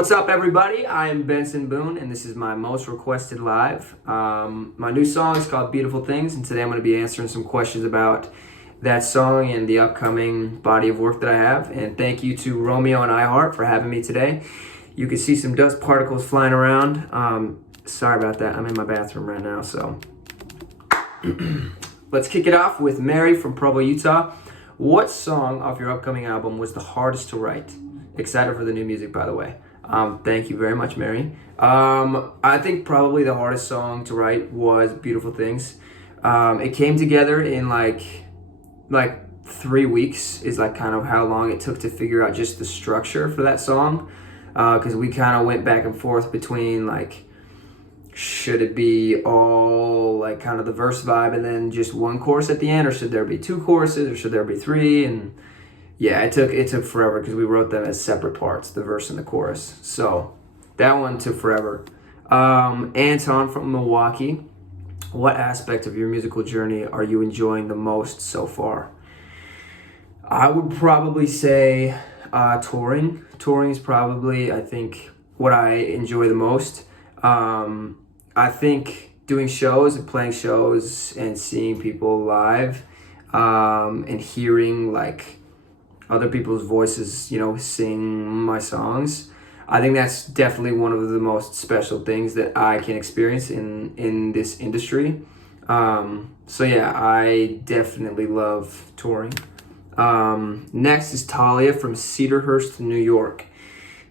What's up, everybody? I am Benson Boone, and this is my most requested live. My new song is called Beautiful Things, and today I'm going to be answering some questions about that song and the upcoming body of work that I have. And thank you to Romeo and iHeart for having me today. You can see some dust particles flying around. Sorry about that. I'm in my bathroom right now, so let's kick it off with Mary from Provo, Utah. What song off your upcoming album was the hardest to write? Excited for the new music, by the way. Thank you very much, Mary. I think probably the hardest song to write was Beautiful Things. It came together in like 3 weeks is like kind of how long it took to figure out just the structure for that song. Because we kind of went back and forth between like, should it be all like kind of the verse vibe and then just one chorus at the end, or should there be 2 choruses, or should there be 3? And yeah, it took forever because we wrote them as separate parts, the verse and the chorus. So that one took forever. Anton from Milwaukee, what aspect of your musical journey are you enjoying the most so far? I would probably say touring. Touring is probably, I think, what I enjoy the most. I think doing shows and playing shows and seeing people live and hearing like other people's voices, sing my songs. I think that's definitely one of the most special things that I can experience in this industry. So yeah, I definitely love touring. Next is Talia from Cedarhurst, New York.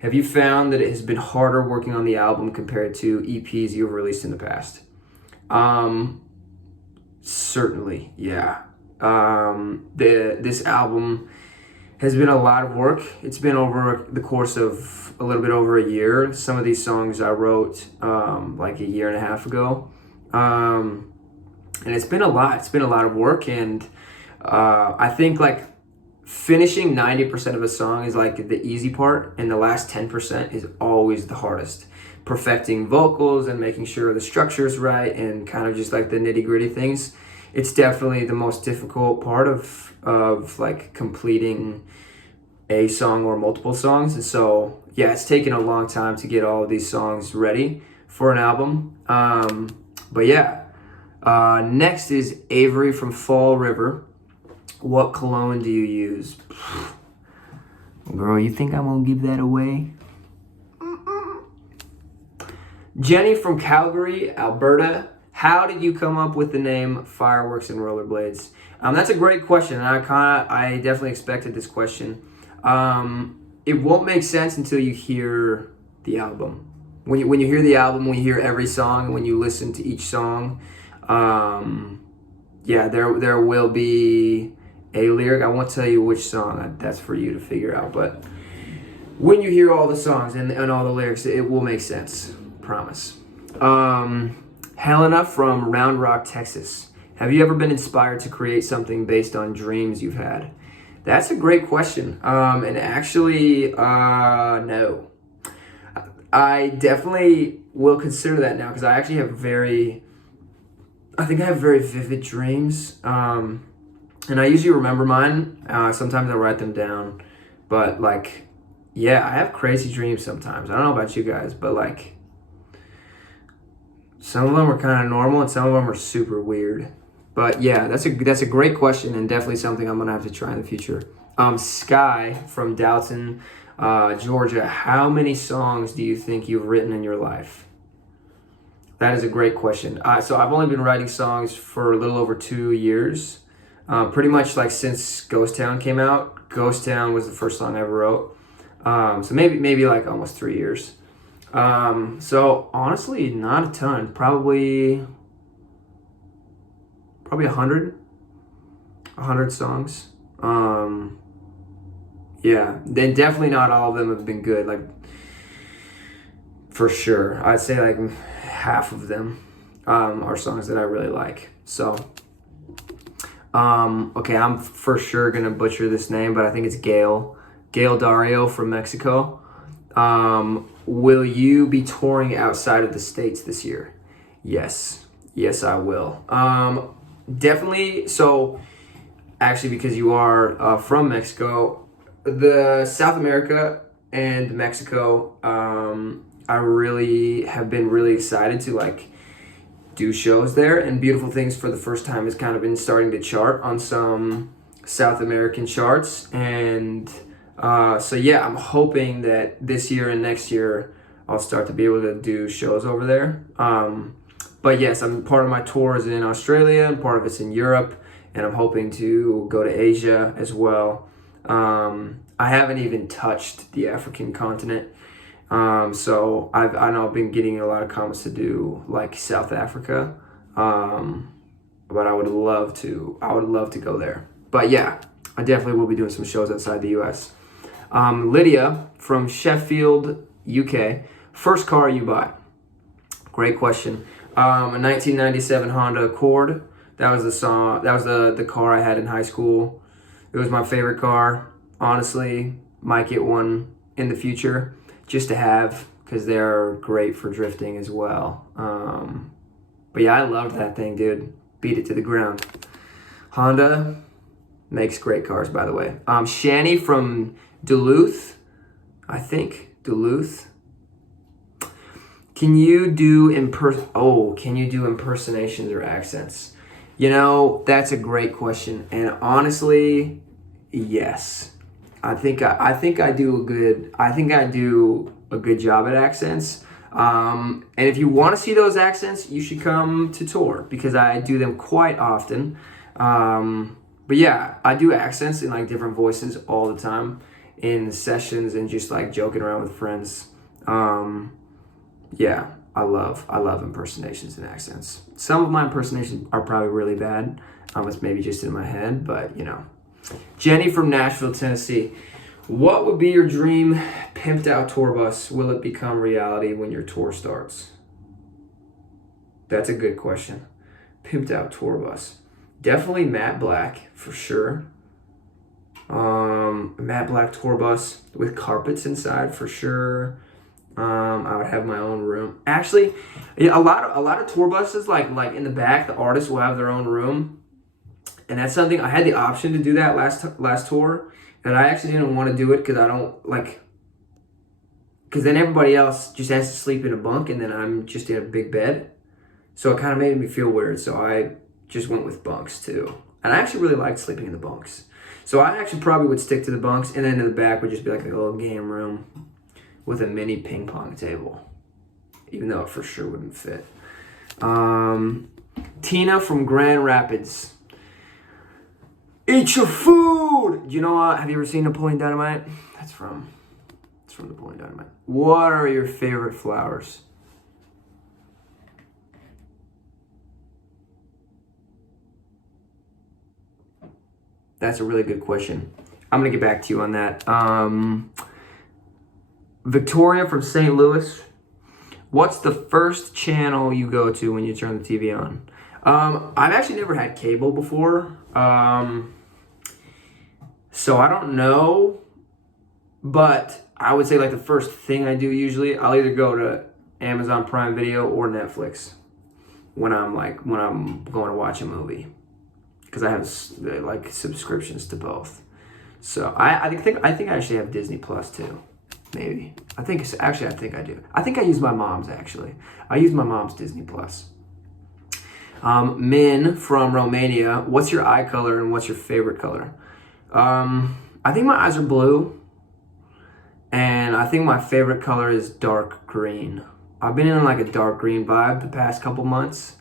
Have you found that it has been harder working on the album compared to EPs you've released in the past? Certainly, yeah. This album has been a lot of work. It's been over the course of a little bit over a year. Some of these songs I wrote like a year and a half ago. And it's been a lot. It's been a lot of work. And I think like finishing 90% of a song is like the easy part. And the last 10% is always the hardest. Perfecting vocals and making sure the structure is right and kind of just like the nitty gritty things. It's definitely the most difficult part of like completing a song or multiple songs. And so yeah, it's taken a long time to get all of these songs ready for an album. But yeah, next is Avery from Fall River. What cologne do you use? Girl, you think I'm gonna give that away? Jenny from Calgary, Alberta. How did you come up with the name Fireworks and Rollerblades? That's a great question, and I definitely expected this question. It won't make sense until you hear the album. When you hear the album, when you hear every song, when you listen to each song, yeah, there will be a lyric. I won't tell you which song. That's for you to figure out. But when you hear all the songs and all the lyrics, it will make sense. Promise. Helena from Round Rock, Texas. Have you ever been inspired to create something based on dreams you've had? That's a great question. And actually, no. I definitely will consider that now because I actually have very vivid dreams. And I usually remember mine. Sometimes I write them down. But like, yeah, I have crazy dreams sometimes. I don't know about you guys, but like, some of them are kind of normal and some of them are super weird. But yeah, that's a great question and definitely something I'm gonna have to try in the future. Sky from Dalton, Georgia. How many songs do you think you've written in your life? That is a great question. So I've only been writing songs for a little over 2 years. Pretty much like since Ghost Town came out. Ghost Town was the first song I ever wrote. So maybe like almost 3 years. So honestly, not a ton. Probably 100 songs. Yeah, then definitely not all of them have been good. Like for sure, I'd say like half of them are songs that I really like. So okay, I'm for sure gonna butcher this name, but I think it's Gail Dario from Mexico. Will you be touring outside of the States this year? Yes, I will. Definitely. So actually, because you are from Mexico, the South America and Mexico. I really have been really excited to like do shows there, and Beautiful Things for the first time has kind of been starting to chart on some South American charts. And so yeah, I'm hoping that this year and next year I'll start to be able to do shows over there. But yes, I'm part of my tour is in Australia and part of it's in Europe, and I'm hoping to go to Asia as well. I haven't even touched the African continent. So I know I've been getting a lot of comments to do like South Africa. But I would love to go there. But yeah, I definitely will be doing some shows outside the US. Lydia from Sheffield, UK. First car you bought? Great question. A 1997 Honda Accord. That was the car I had in high school. It was my favorite car. Honestly, might get one in the future just to have, because they're great for drifting as well. But yeah, I loved that thing, dude. Beat it to the ground. Honda makes great cars, by the way. Shani from Duluth, I think. Duluth. Can you do impersonations or accents? You know, that's a great question. And honestly, yes. I think I do a good job at accents. And if you want to see those accents, you should come to tour because I do them quite often. But yeah, I do accents in like different voices all the time in sessions and just like joking around with friends. Yeah, I love impersonations and accents. Some of my impersonations are probably really bad. It's maybe just in my head, but you know. Jenny from Nashville, Tennessee. What would be your dream pimped out tour bus? Will it become reality when your tour starts? That's a good question. Pimped out tour bus. Definitely matte black for sure. Matte black tour bus with carpets inside for sure. I would have my own room. Actually, yeah, a lot of tour buses like in the back, the artists will have their own room. And that's something I had the option to do that last tour, and I actually didn't want to do it because I don't like. Because then everybody else just has to sleep in a bunk, and then I'm just in a big bed, so it kind of made me feel weird. So I just went with bunks too, and I actually really liked sleeping in the bunks. So I actually probably would stick to the bunks, and then in the back would just be like a little game room with a mini ping pong table, even though it for sure wouldn't fit. Tina from Grand Rapids. Eat your food! You know what? Have you ever seen Napoleon Dynamite? It's from Napoleon Dynamite. What are your favorite flowers? That's a really good question. I'm gonna get back to you on that. Victoria from St. Louis. What's the first channel you go to when you turn the TV on? I've actually never had cable before. So I don't know, but I would say like the first thing I do usually, I'll either go to Amazon Prime Video or Netflix when I'm going to watch a movie, because I have like subscriptions to both. So I think I actually have Disney Plus too. Maybe. I think I do. I think I use my mom's actually. I use my mom's Disney Plus. Min from Romania. What's your eye color and what's your favorite color? I think my eyes are blue, and I think my favorite color is dark green. I've been in like a dark green vibe the past couple months.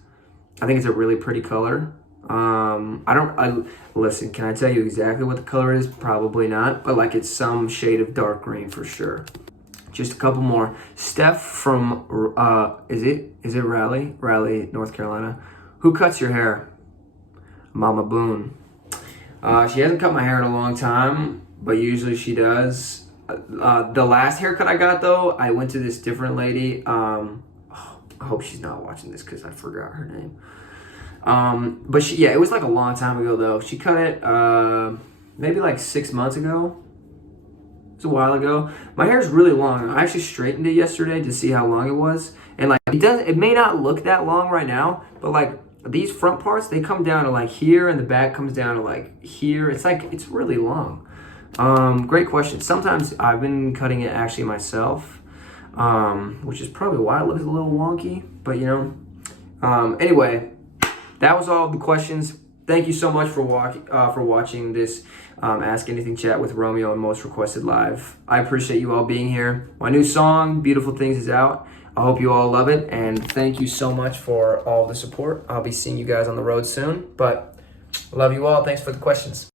I think it's a really pretty color. Listen, can I tell you exactly what the color is? Probably not, but like it's some shade of dark green for sure. Just a couple more. Steph from, is it Raleigh, North Carolina. Who cuts your hair? Mama Boone. She hasn't cut my hair in a long time, but usually she does. The last haircut I got though, I went to this different lady. I hope she's not watching this because I forgot her name. But it was like a long time ago though. She cut it maybe like 6 months ago. It was a while ago. My hair is really long. I actually straightened it yesterday to see how long it was. And like it may not look that long right now, but like these front parts, they come down to like here, and the back comes down to like here. It's like, it's really long. Great question. Sometimes I've been cutting it actually myself, which is probably why it looks a little wonky, but anyway, that was all the questions. Thank you so much for watching this Ask Anything Chat with Romeo and Most Requested Live. I appreciate you all being here. My new song, Beautiful Things, is out. I hope you all love it, and thank you so much for all the support. I'll be seeing you guys on the road soon, but love you all. Thanks for the questions.